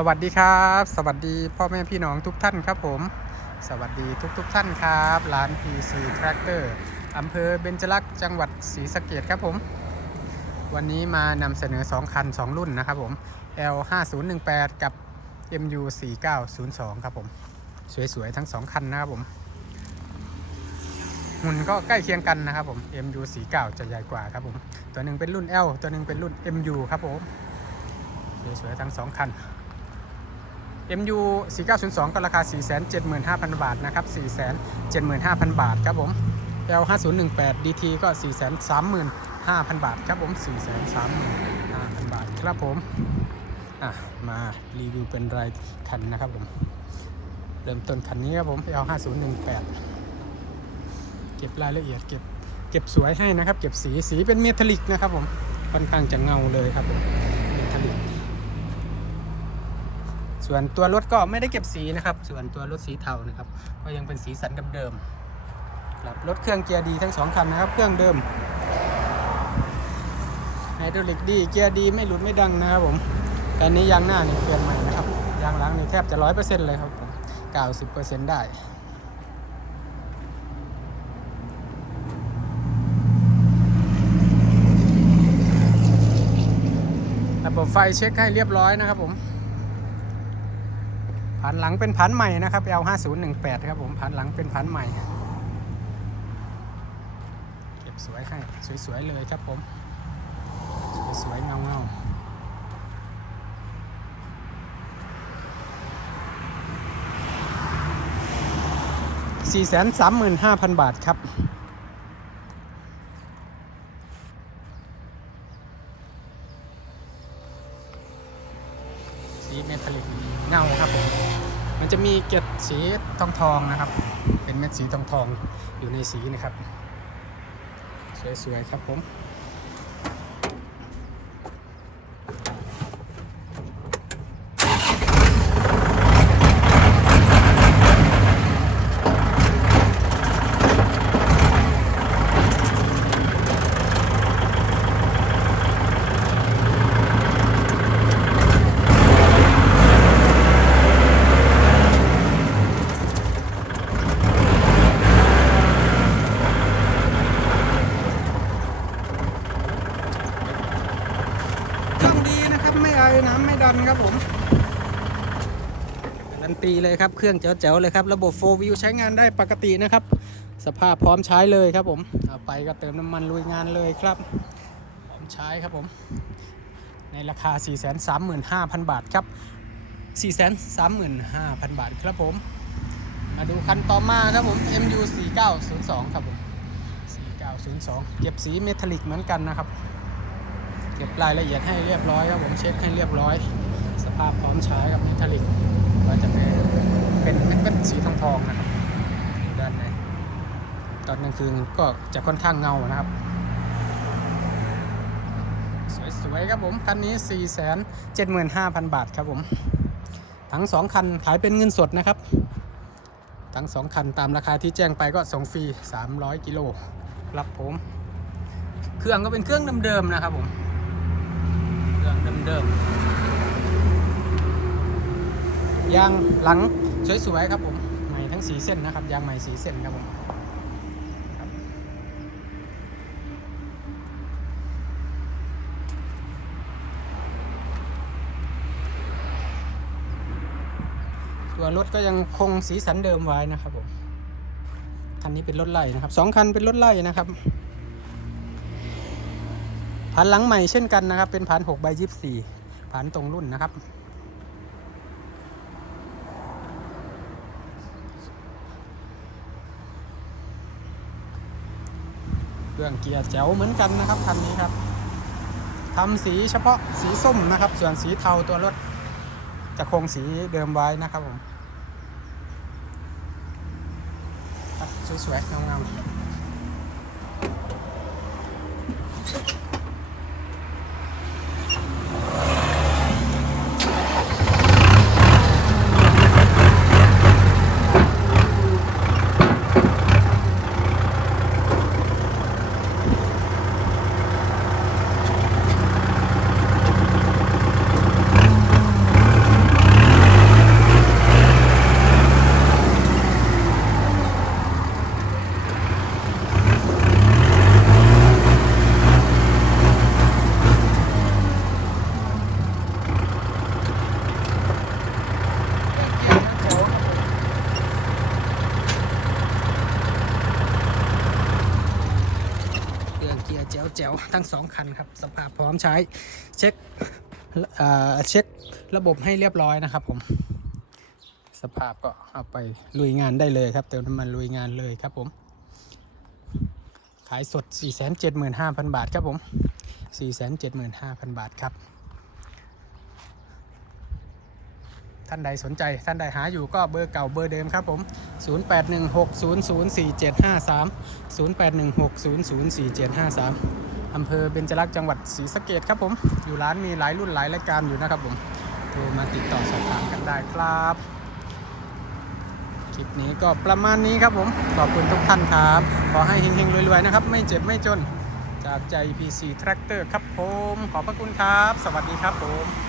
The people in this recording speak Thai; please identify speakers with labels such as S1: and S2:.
S1: สวัสดีครับ สวัสดีพ่อแม่พี่น้องทุกท่านครับผม สวัสดีทุกทุกๆท่านครับร้าน PC Tractor อำเภอเบญจลักษ์จังหวัดศรีสะเกดครับผม วันนี้มานำเสนอ 2 คัน 2 รุ่นนะครับผม L 5 0 1 8 กับ MU 4 9 0 2 ครับผม สวยๆ ทั้ง 2 คันนะครับผม หุ่นก็ใกล้เคียงกันนะครับผม MU 4 9 จะใหญ่กว่าครับผม ตัวหนึ่งเป็นรุ่น L ตัวหนึ่งเป็นรุ่น MU ครับผม สวยๆ ทั้ง 2 คัน MU 4902 ก็ราคา 475,000 บาทนะครับ 475,000 บาทครับผม L 5018 DT ก็ 435,000 บาทครับผม 435,000 บาทครับผม อะ มารีวิวเป็นรายคันนะครับผม เริ่มต้นคันนี้ครับผม L 5018 เก็บรายละเอียดเก็บเก็บสวยให้นะครับ เก็บสีสีเป็นเมทัลลิกนะครับผม ค่อนข้างจะเงาเลยครับผม เมทัลลิก ส่วนตัวรถก็ไม่ได้เก็บสีนะครับ ส่วนตัวรถสีเทานะครับ ก็ยังเป็นสีสันเดิมๆครับรถเครื่องเกียร์ดีทั้งสองคันนะครับ เครื่องเดิมไฮดรอลิกดีเกียร์ดีไม่หลุดไม่ดังนะครับผมแต่อันนี้ยางหน้านี่เปลี่ยนใหม่นะครับยางหลังนี่แทบจะร้อยเปอร์เซ็นต์เลยครับผมเก้าสิบเปอร์เซ็นต์ได้ระบบไฟเช็คให้เรียบร้อยนะครับผม ผันหลังเป็นผันใหม่นะครับ L 5 0 1 8 ครับผมผันหลังเป็นผันใหม่ เก็บสวยให้สวยๆเลยครับผม สวยๆเงาเงาสี่แสนสามหมื่นห้าพันบาทครับ สีเมทัลลิกเงาครับผม มันจะมีเกล็ดสีทองทองนะครับ เป็นเม็ดสีทองทองอยู่ในสีนะครับ สวยๆครับผม เครื่องดีนะครับ ไม่ไอน้ำไม่ดันครับผมการันตีเลยครับเครื่องแจ๋วๆเลยครับระบบ4 View ใช้งานได้ปกตินะครับ สภาพพร้อมใช้เลยครับผมเอาไปก็เติมน้ำมันลุยงานเลยครับ พร้อมใช้ครับผม ในราคา 435,000 บาทครับ 435,000 บาทครับผม มาดูคันต่อมาครับผม MU 4902 ครับผม 4902 เก็บสีเมทัลลิกเหมือนกันนะครับ เก็บรายละเอียดให้เรียบร้อยครับผมเช็คให้เรียบร้อย สภาพพร้อมใช้กับเมทัลลิกก็จะเป็นเป็นเม็ดๆสีทองทองนะครับด้านในตอนกลางคืนก็จะค่อนข้างเงานะครับ สวยๆครับผมคันนี้ 4 7 5 0 0 0 บาทครับผม ทั้ง 2 คันขายเป็นเงินสดนะครับ ทั้ง 2 คันตามราคาที่แจ้งไปก็ส่งฟรี 300 กิโลครับผม เครื่องก็เป็นเครื่องเดิมๆนะครับผม เดิมยางหลังสวยๆครับผมใหม่ทั้งสีเส้นนะครับยางใหม่สีเส้นครับผมตัวรถก็ยังคงสีสันเดิมไว้นะครับผมคันนี้เป็นรถไล่นะครับสองคันเป็นรถไล่นะครับานหลังใหม่เช่นกันนะครับ เป็นผ่าน6ใบ24ผ่านตรงรุ่นนะครับ เครื่องเกียร์แจ๋วเหมือนกันนะครับคันนี้ครับทำสีเฉพาะสีส้มนะครับ ส่วนสีเทาตัวรถจะคงสีเดิมไว้นะครับผมสวยๆงามๆ ค วทั้งสองคันครับ สภาพพร้อมใช้เช็คเอ่อเช็คระบบให้เรียบร้อยนะครับผม สภาพก็เอาไปลุยงานได้เลยครับ เติมน้ำมันลุยงานเลยครับผม ขายสด 475,000 บาทครับผม 475,000 บาทครับ ท่านใดสนใจท่านใดหาอยู่ก็เบอร์เก่าเบอร์เดิมครับผม 0816004753 0816004753 อำเภอเบญจรักษ์จังหวัดศรีสะเกดครับผม อยู่ร้านมีหลายรุ่นหลายรายการอยู่นะครับผมโทรมาติดต่อสอบถามกันได้ครับคลิปนี้ก็ประมาณนี้ครับผมขอบคุณทุกท่านครับ ขอให้เฮงๆรวยๆนะครับ ไม่เจ็บไม่จนจากใจ PC Tractor ครับผม ขอบพระคุณครับ สวัสดีครับผม